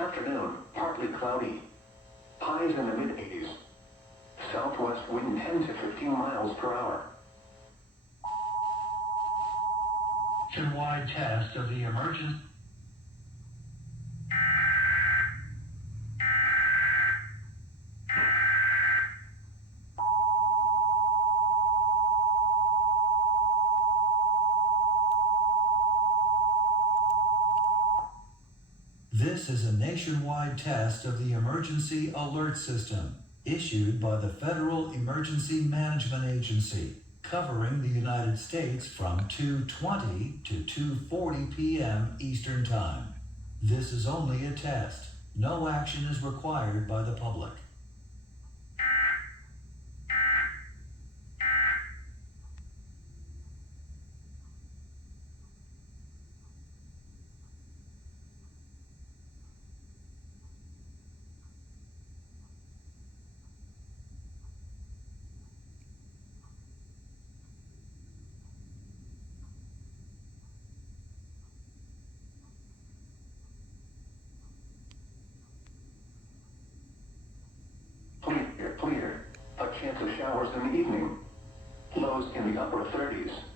afternoon, partly cloudy. Highs in the mid-80s. Southwest wind 10 to 15 miles per hour. Nationwide test of the emergency. This is a nationwide test of the Emergency Alert System, issued by the Federal Emergency Management Agency, covering the United States from 2:20 to 2:40 p.m. Eastern Time. This is only a test. No action is required by the public. Clear. A chance of showers in the evening. Lows in the upper 30s.